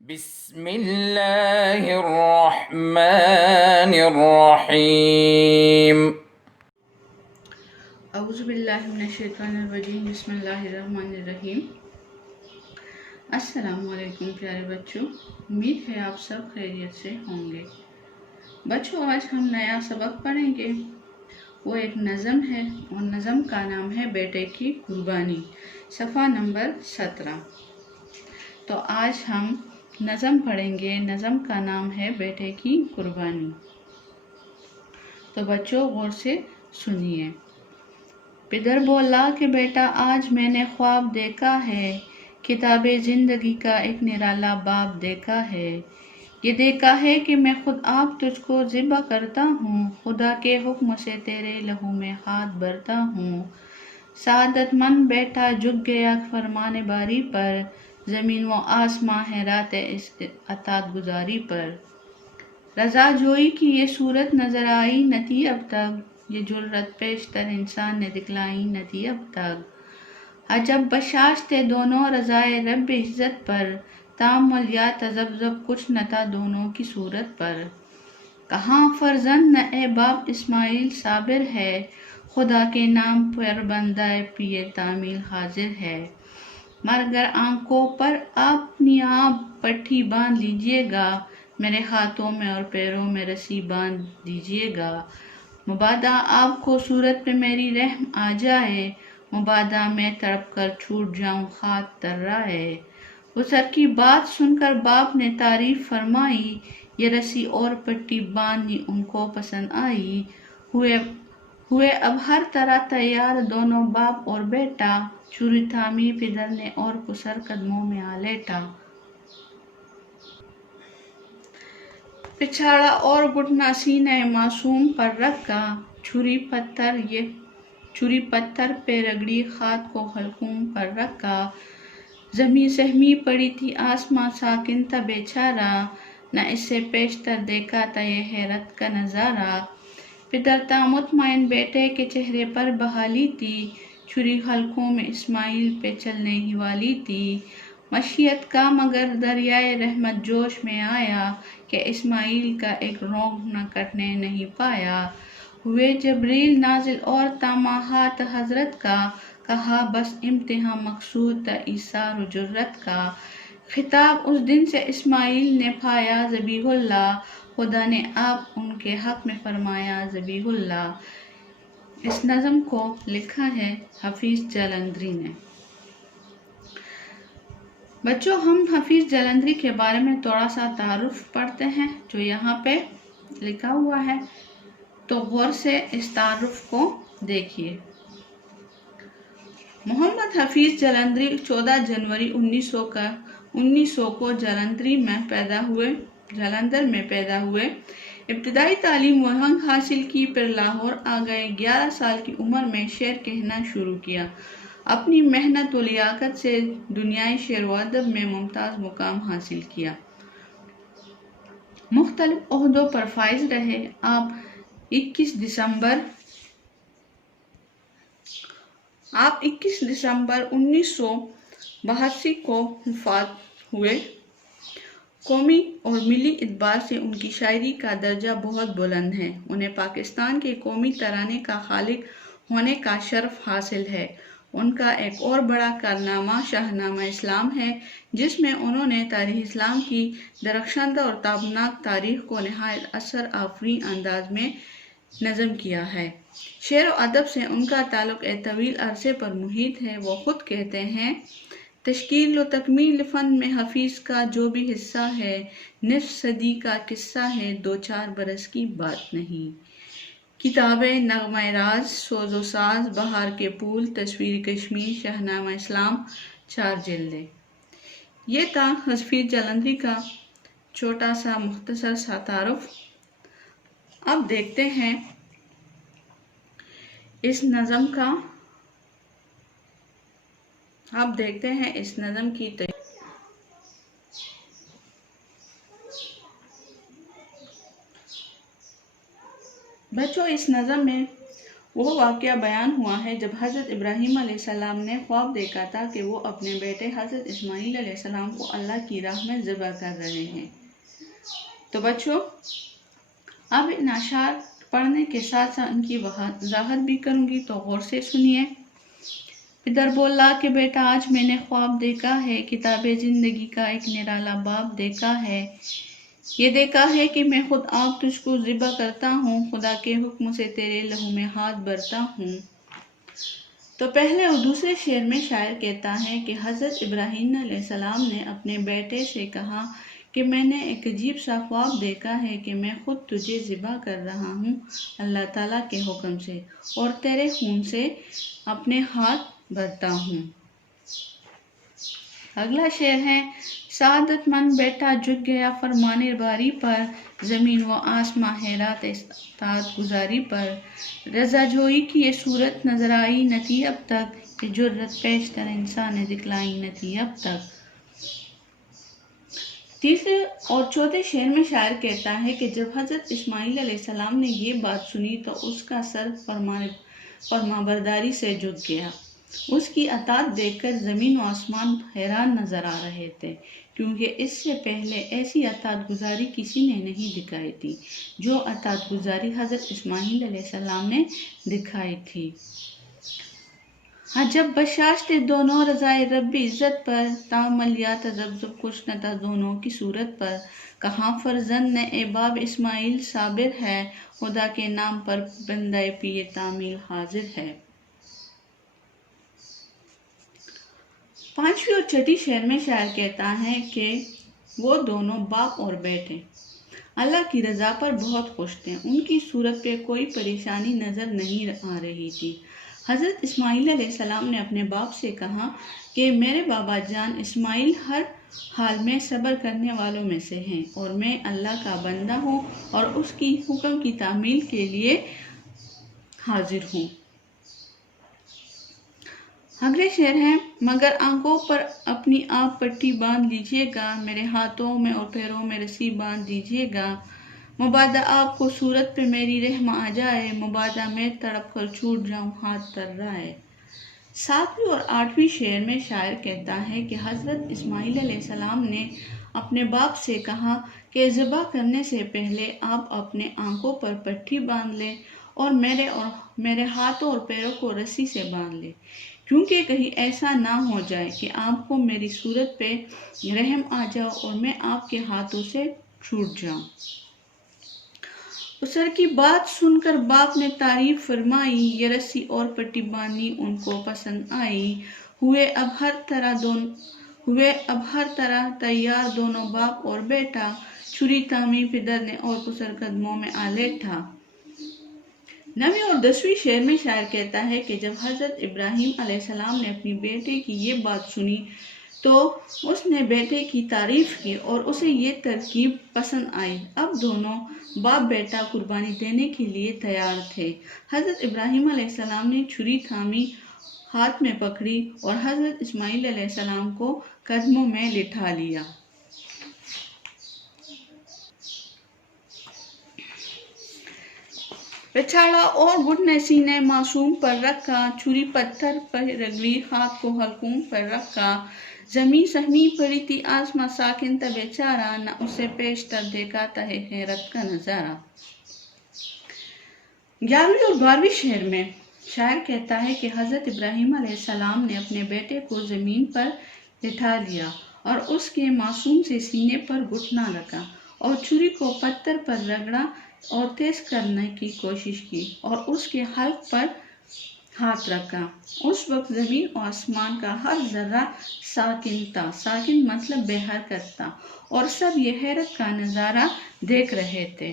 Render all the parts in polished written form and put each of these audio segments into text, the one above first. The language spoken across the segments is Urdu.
بسم اللہ الرحمن الرحیم۔ اعوذ باللہ من الشیطان الرجیم، بسم اللہ الرحمن الرحیم۔ السلام علیکم پیارے بچوں، امید ہے آپ سب خیریت سے ہوں گے۔ بچوں، آج ہم نیا سبق پڑھیں گے۔ وہ ایک نظم ہے اور نظم کا نام ہے بیٹے کی قربانی، صفحہ نمبر 17۔ تو آج ہم نظم پڑھیں گے، نظم کا نام ہے بیٹے کی قربانی۔ تو بچوں غور سے سنیے۔ پدر بولا کہ بیٹا آج میں نے خواب دیکھا ہے، کتاب زندگی کا ایک نرالا باب دیکھا ہے۔ یہ دیکھا ہے کہ میں خود آپ تجھ کو ذبح کرتا ہوں، خدا کے حکم سے تیرے لہو میں ہاتھ بھرتا ہوں۔ سعادت مند بیٹا جھک گیا فرمان باری پر، زمین و آسماں حیرات اس اطاعت گزاری پر۔ رضا جوئی کی یہ صورت نظر آئی نہ تھی اب تک، یہ جرأت پیشتر انسان نے دکھلائی نہ تھی اب تک۔ عجب بشاش تھے دونوں رضائے رب عزت پر، تامل یا تذبذب کچھ نہ تھا دونوں کی صورت پر۔ کہاں فرزند نہ اے باپ اسماعیل صابر ہے، خدا کے نام پر بندہ پیے تعمیل حاضر ہے۔ مگر آنکھوں پر اپنی آپ پٹھی باندھ لیجئے گا، میرے ہاتھوں میں اور پیروں میں رسی باندھ دیجئے گا۔ مبادا آپ کو صورت پہ میری رحم آ جائے، مبادا میں تڑپ کر چھوٹ جاؤں خاک ترائے۔ اسر کی بات سن کر باپ نے تعریف فرمائی، یہ رسی اور پٹی باندھنی ان کو پسند آئی۔ ہوئے اب ہر طرح تیار دونوں باپ اور بیٹا، چھری تھامی پدر نے اور کسر قدموں میں آ لیٹا۔ پچھاڑا اور گھٹنا سینہ معصوم پر رکھا، چھری پتھر پہ رگڑی خاک کو حلقوم پر رکھا۔ زمیں سہمی پڑی تھی آسماں ساکن تھا بے چارہ، نہ اس سے پیشتر دیکھا تھا یہ حیرت کا نظارہ۔ پدر تھا مطمئن بیٹے کے چہرے پر بحالی تھی، چھری حلقوں میں اسماعیل پہ چلنے ہی والی تھی۔ مشیت کا مگر دریائے رحمت جوش میں آیا، کہ اسماعیل کا ایک رونق نہ کٹنے نہیں پایا۔ ہوئے جبریل نازل اور تھاما ہاتھ حضرت کا، کہا بس امتحاں مقصود تھا ایثار و جرأت کا۔ خطاب اس دن سے اسماعیل نے پایا ذبیح اللہ، خدا نے اب ان کے حق میں فرمایا ذبیح اللہ۔ اس نظم کو لکھا ہے حفیظ جالندھری نے۔ بچوں، ہم حفیظ جالندھری کے بارے میں تھوڑا سا تعارف پڑھتے ہیں جو یہاں پہ لکھا ہوا ہے، تو غور سے اس تعارف کو دیکھیے۔ محمد حفیظ جالندھری 14 جنوری 1900 کو جالندھر میں پیدا ہوئے۔ ابتدائی تعلیم وہاں حاصل کی، پھر لاہور آ گئے۔ 11 سال کی عمر میں شعر کہنا شروع کیا۔ اپنی محنت و لیاقت سے دنیائے شعر و ادب میں ممتاز مقام حاصل کیا۔ مختلف عہدوں پر فائز رہے۔ آپ 21 دسمبر 1982 کو وفات ہوئے۔ قومی اور ملی اعتبار سے ان کی شاعری کا درجہ بہت بلند ہے۔ انہیں پاکستان کے قومی ترانے کا خالق ہونے کا شرف حاصل ہے۔ ان کا ایک اور بڑا کارنامہ شاہنامہ اسلام ہے، جس میں انہوں نے تاریخ اسلام کی درخشندہ اور تابناک تاریخ کو نہایت اثر آفرین انداز میں نظم کیا ہے۔ شعر و ادب سے ان کا تعلق ایک طویل عرصے پر محیط ہے۔ وہ خود کہتے ہیں، تشکیل و تکمیل فن میں حفیظ کا جو بھی حصہ ہے، نصف صدی کا قصہ ہے، 2-4 برس کی بات نہیں۔ کتابیں نغمہ راز، سوز و ساز، بہار کے پھول، تصویر کشمیر، شاہنامہ اسلام، 4 جلدیں۔ یہ تھا حفیظ جالندھری کا چھوٹا سا مختصر سا تعارف۔ اب دیکھتے ہیں اس نظم کی بچوں، اس نظم میں وہ واقعہ بیان ہوا ہے جب حضرت ابراہیم علیہ السلام نے خواب دیکھا تھا کہ وہ اپنے بیٹے حضرت اسماعیل علیہ السلام کو اللہ کی راہ میں ذبح کر رہے ہیں۔ تو بچوں، اب ان اشعار پڑھنے کے ساتھ ساتھ ان کی وضاحت بھی کروں گی، تو غور سے سنیے۔ پدر بولا کہ بیٹا، آج میں نے خواب دیکھا ہے، کتاب زندگی کا ایک نرالا باب دیکھا ہے۔ یہ دیکھا ہے کہ میں خود آپ تجھ کو ذبح کرتا ہوں، خدا کے حکم سے تیرے لہو میں ہاتھ بھرتا ہوں۔ تو پہلے اور دوسرے شعر میں شاعر کہتا ہے کہ حضرت ابراہیم علیہ السلام نے اپنے بیٹے سے کہا کہ میں نے ایک عجیب سا خواب دیکھا ہے کہ میں خود تجھے ذبح کر رہا ہوں اللہ تعالیٰ کے حکم سے، اور تیرے خون سے اپنے ہاتھ بھرتا ہوں۔ اگلا شعر ہے، سعادت مند بیٹا جھک گیا فرمان باری پر، زمین و آسماں حیرات اطاعت گزاری پر، رضا جوئی کی یہ صورت نظر آئی نہ تھی اب تک، یہ جرت پیشتر انسان نے دکھلائی نہ تھی اب تک۔ تیسرے اور چوتھے شعر میں شاعر کہتا ہے کہ جب حضرت اسماعیل علیہ السلام نے یہ بات سنی تو اس کا سر فرمانبرداری سے جھک گیا۔ اس کی اطاعت دیکھ کر زمین و آسمان حیران نظر آ رہے تھے، کیونکہ اس سے پہلے ایسی اطاعت گزاری کسی نے نہیں دکھائی تھی جو اطاعت گزاری حضرت اسماعیل علیہ السلام نے دکھائی تھی۔ عجب بشاشت دونوں رضائے رب عزت پر، تامل یا تذبذب کچھ نہ تھا دونوں کی صورت پر، کہاں فرزند اے باب اسماعیل صابر ہے، خدا کے نام پر بندہ پیر تعمیل حاضر ہے۔ پانچویں اور چھٹی شعر میں شاعر کہتا ہے کہ وہ دونوں باپ اور بیٹے اللہ کی رضا پر بہت خوش تھے، ان کی صورت پہ کوئی پریشانی نظر نہیں آ رہی تھی۔ حضرت اسماعیل علیہ السلام نے اپنے باپ سے کہا کہ میرے بابا جان اسماعیل ہر حال میں صبر کرنے والوں میں سے ہیں، اور میں اللہ کا بندہ ہوں اور اس کی حکم کی تعمیل کے لیے حاضر ہوں۔ اگلے شعر ہیں، مگر آنکھوں پر اپنی آپ پٹی باندھ لیجئے گا، میرے ہاتھوں میں اور پیروں میں رسی باندھ دیجئے گا، مبادا آپ کو صورت پہ میری رحم آ جائے، مبادا میں تڑپ کر چھوٹ جاؤں ہاتھ تر رائے۔ ساتویں اور آٹھویں شعر میں شاعر کہتا ہے کہ حضرت اسماعیل علیہ السلام نے اپنے باپ سے کہا کہ ذبح کرنے سے پہلے آپ اپنے آنکھوں پر پٹی باندھ لیں اور میرے ہاتھوں اور پیروں کو رسی سے باندھ لیں، کیونکہ کہیں ایسا نہ ہو جائے کہ آپ کو میری صورت پہ رحم آ جاؤ اور میں آپ کے ہاتھوں سے چھوٹ جاؤں۔ اسر کی بات سن کر باپ نے تعریف فرمائی، یہ رسی اور پٹی باندھنی ان کو پسند آئی، ہوئے اب ہر طرح تیار دونوں باپ اور بیٹا، چھری تھامی پدر نے اور پسر قدموں میں آ لیٹا۔ نویں اور 10ویں شعر میں شاعر کہتا ہے کہ جب حضرت ابراہیم علیہ السلام نے اپنی بیٹے کی یہ بات سنی تو اس نے بیٹے کی تعریف کی اور اسے یہ ترکیب پسند آئی۔ اب دونوں باپ بیٹا قربانی دینے کے لیے تیار تھے۔ حضرت ابراہیم علیہ السلام نے چھری تھامی، ہاتھ میں پکڑی اور حضرت اسماعیل علیہ السلام کو قدموں میں لٹھا لیا۔ بچھاڑا اور گھٹنے سینے معصوم پر رکھا، چھری پتھر پر رگڑی خاک کو حلقوم پر رکھا، زمیں سہمی پڑی تھی آسماں ساکن تھا بیچارہ، نہ اسے پیشتر دیکھا تھا حیرت کا نظارہ۔ 11ویں اور 12ویں شعر میں شاعر کہتا ہے کہ حضرت ابراہیم علیہ السلام نے اپنے بیٹے کو زمین پر لٹھا لیا اور اس کے معصوم سے سینے پر گھٹنا رکھا اور چھری کو پتھر پر رگڑا اور تیز کرنے کی کوشش کی اور اس کے حلق پر ہاتھ رکھا۔ اس وقت زمین و آسمان کا ہر ذرہ ساکن تھا، ساکن مطلب بے حرکت تھا، اور سب یہ حیرت کا نظارہ دیکھ رہے تھے۔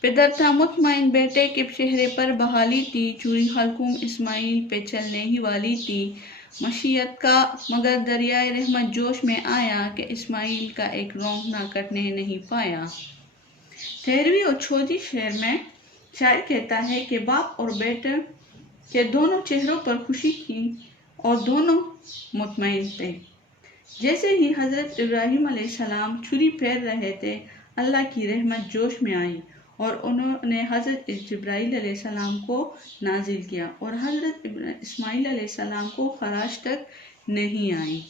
پدر تھا مطمئن، بیٹے کے چہرے پر بحالی تھی، چھری حلقوم اسماعیل پہ چلنے ہی والی تھی مشیت کا، مگر دریائے رحمت جوش میں آیا کہ اسماعیل کا ایک رونق نہ کٹنے نہیں پایا۔ 13ویں اور 14ویں شعر میں شاعر کہتا ہے کہ باپ اور بیٹے کے دونوں چہروں پر خوشی تھی اور دونوں مطمئن تھے۔ جیسے ہی حضرت ابراہیم علیہ السلام چھری پھیر رہے تھے، اللہ کی رحمت جوش میں آئی اور انہوں نے حضرت جبرائیل علیہ السلام کو نازل کیا اور حضرت اسماعیل علیہ السلام کو خراش تک نہیں آئی۔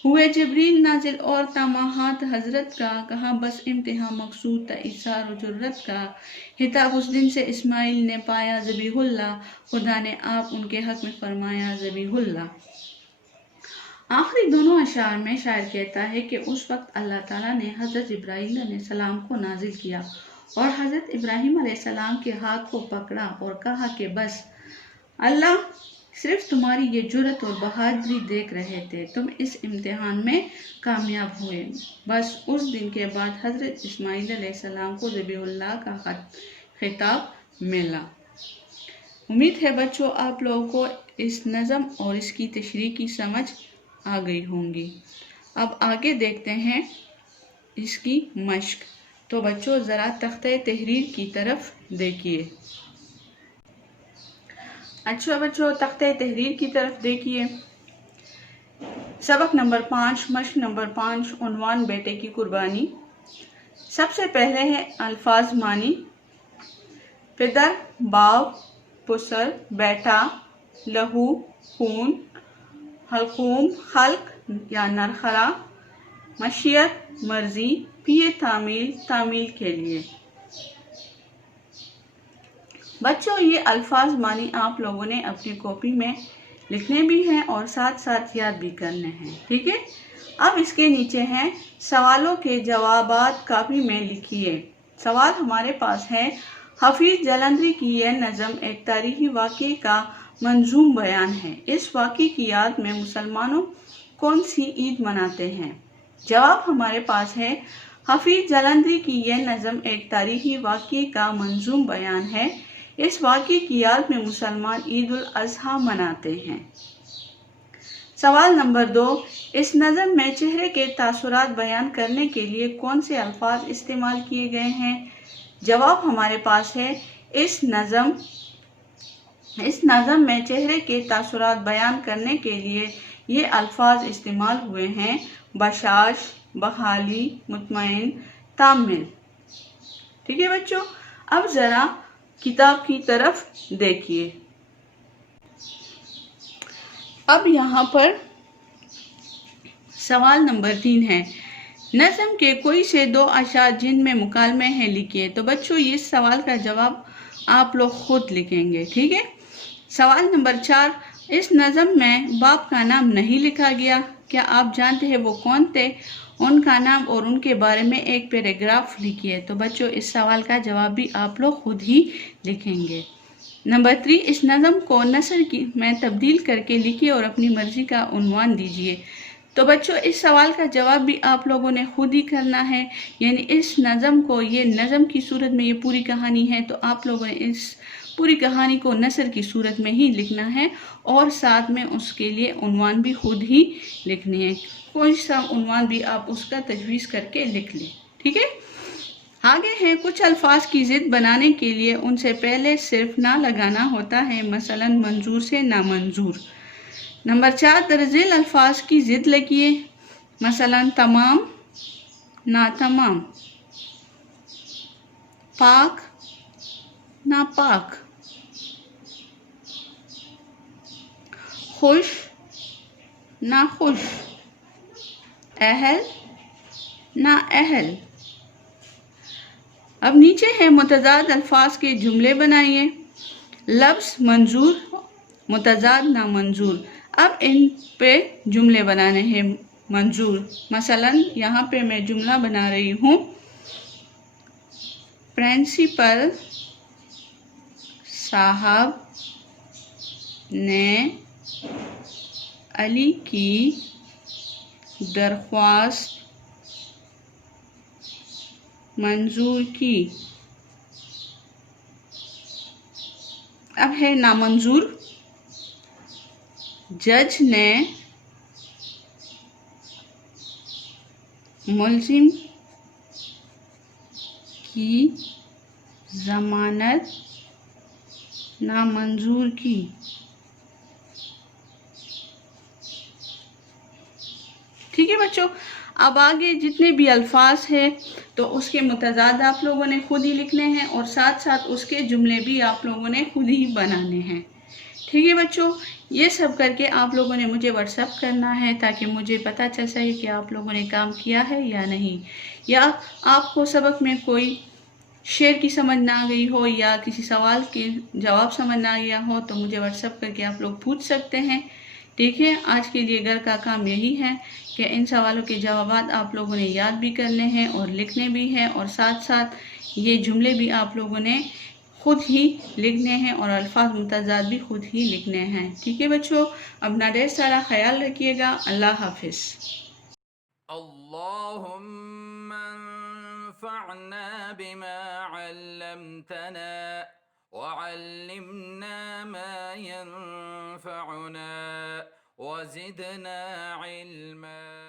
ہوئے جبریل نازل اور تمہات حضرت کا کہا بس امتحان مقصود تھا اظہار و جرت کا، خطاب اس دن سے اسماعیل نے پایا ذبیح اللہ، خدا نے آپ ان کے حق میں فرمایا ذبیح اللہ۔ آخری دونوں اشعار میں شاعر کہتا ہے کہ اس وقت اللہ تعالیٰ نے حضرت جبرائیل علیہ السلام کو نازل کیا اور حضرت ابراہیم علیہ السلام کے ہاتھ کو پکڑا اور کہا کہ بس اللہ صرف تمہاری یہ جرت اور بہادری دیکھ رہے تھے، تم اس امتحان میں کامیاب ہوئے۔ بس اس دن کے بعد حضرت اسماعیل علیہ السلام کو ذبیح اللہ کا خطاب ملا۔ امید ہے بچوں آپ لوگوں کو اس نظم اور اس کی تشریح کی سمجھ آ گئی ہوں گی۔ اب آگے دیکھتے ہیں اس کی مشق۔ تو بچوں ذرا تختہ تحریر کی طرف دیکھیے۔ اچھا بچوں تختہ تحریر کی طرف دیکھیے۔ سبق نمبر 5، مشق نمبر 5، عنوان بیٹے کی قربانی۔ سب سے پہلے ہے الفاظ معنی۔ پدر، باپ، پسر، بیٹا، لہو، خون، حلقوم، خلق یا نرخرا، مشیت، مرضی، پیے تعمیل، تعمیل کے لیے۔ بچوں یہ الفاظ معنی آپ لوگوں نے اپنی کاپی میں لکھنے بھی ہیں اور ساتھ ساتھ یاد بھی کرنے ہیں، ٹھیک ہے؟ اب اس کے نیچے ہیں سوالوں کے جوابات، کاپی میں لکھیے۔ سوال ہمارے پاس ہے، حفیظ جلندری کی یہ نظم ایک تاریخی واقعے کا منظوم بیان ہے۔ اس واقعے کی یاد میں مسلمانوں کون سی عید مناتے ہیں؟ جواب ہمارے پاس ہے، حفیظ جلندری کی یہ نظم ایک تاریخی واقعے کا منظوم بیان ہے۔ اس واقعے کی یاد میں مسلمان عید الاضحیٰ مناتے ہیں۔ سوال نمبر 2، اس نظم میں چہرے کے تاثرات بیان کرنے کے لیے کون سے الفاظ استعمال کیے گئے ہیں؟ جواب ہمارے پاس ہے، اس نظم میں چہرے کے تاثرات بیان کرنے کے لیے یہ الفاظ استعمال ہوئے ہیں، بشاش، بحالی، مطمئن، تامل۔ ٹھیک ہے بچوں؟ اب ذرا کتاب کی طرف دیکھیے۔ اب یہاں پر سوال نمبر 3 ہے، نظم کے کوئی سے 2 اشعار جن میں مکالمے ہیں لکھیے۔ تو بچوں یہ سوال کا جواب آپ لوگ خود لکھیں گے، ٹھیک ہے؟ سوال نمبر 4، اس نظم میں باپ کا نام نہیں لکھا گیا، کیا آپ جانتے ہیں وہ کون تھے؟ ان کا نام اور ان کے بارے میں ایک پیراگراف لکھیے۔ تو بچوں اس سوال کا جواب بھی آپ لوگ خود ہی لکھیں گے۔ نمبر 3، اس نظم کو نثر میں تبدیل کر کے لکھیے اور اپنی مرضی کا عنوان دیجیے۔ تو بچوں اس سوال کا جواب بھی آپ لوگوں نے خود ہی کرنا ہے، یعنی اس نظم کو یہ نظم کی صورت میں یہ پوری کہانی ہے، تو آپ لوگوں نے اس پوری کہانی کو نثر کی صورت میں ہی لکھنا ہے اور ساتھ میں اس کے لیے عنوان بھی خود ہی لکھنی ہے۔ کوئی سا عنوان بھی آپ اس کا تجویز کر کے لکھ لیں، ٹھیک ہے؟ آگے ہیں کچھ الفاظ کی ضد بنانے کے لیے ان سے پہلے صرف نہ لگانا ہوتا ہے، مثلا منظور سے نامنظور۔ نمبر 4، درج ذیل الفاظ کی ضد لگیے، مثلا تمام، ناتمام، پاک، ناپاک، خوش، ناخوش، اہل، نااہل۔ اب نیچے ہے متضاد الفاظ کے جملے بنائیے، لفظ منظور، متضاد نامنظور۔ اب ان پہ جملے بنانے ہیں منظور، مثلا یہاں پہ میں جملہ بنا رہی ہوں، پرنسپل صاحب نے علی کی درخواست منظور کی۔ اب ہے نامنظور، جج نے ملزم کی ضمانت نامنظور کی۔ ٹھیک ہے بچوں؟ اب آگے جتنے بھی الفاظ ہیں تو اس کے متضاد آپ لوگوں نے خود ہی لکھنے ہیں اور ساتھ ساتھ اس کے جملے بھی آپ لوگوں نے خود ہی بنانے ہیں. ٹھیک ہے بچوں، یہ سب کر کے آپ لوگوں نے مجھے واٹس ایپ کرنا ہے تاکہ مجھے پتہ چل سکے کہ آپ لوگوں نے کام کیا ہے یا نہیں، یا آپ کو سبق میں کوئی شعر کی سمجھ نہ گئی ہو یا کسی سوال کے جواب سمجھ نہ گیا ہو تو مجھے واٹس ایپ کر کے آپ لوگ پوچھ سکتے ہیں. ٹھیک ہے، آج کے لیے گھر کا کام یہی ہے کہ ان سوالوں کے جوابات آپ لوگوں نے یاد بھی کرنے ہیں اور لکھنے بھی ہیں، اور ساتھ ساتھ یہ جملے بھی آپ لوگوں نے خود ہی لکھنے ہیں اور الفاظ متضاد بھی خود ہی لکھنے ہیں. ٹھیک ہے بچوں، اپنا ڈھیر سارا خیال رکھیے گا. اللہ حافظ. اللهم انفعنا بما علمتنا وعلمنا ما ينفعنا وزدنا علما.